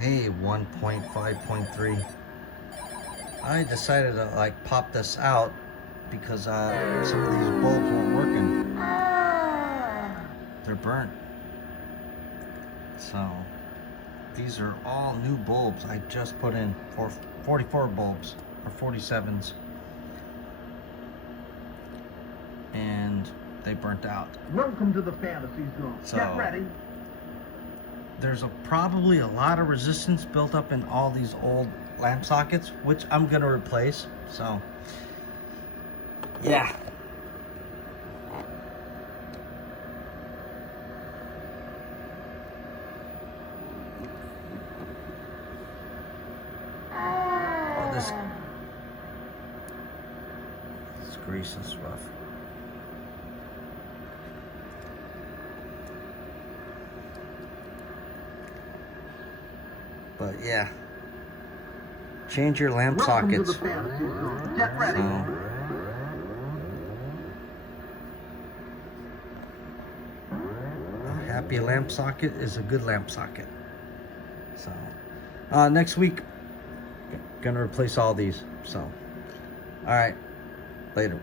Hey, 1.5.3. I decided to like pop this out because some of these bulbs weren't working. They're burnt. So these are all new bulbs I just put in for 44 bulbs or 47s, and they burnt out. Welcome to the fantasy zone. So, Get ready. There's probably a lot of resistance built up in all these old lamp sockets, which I'm gonna replace. So yeah. Oh, this grease is rough. But yeah, change your lamp Welcome sockets. to the fantasy zone. Get ready. A happy lamp socket is a good lamp socket. So next week, gonna replace all these. So all right, later.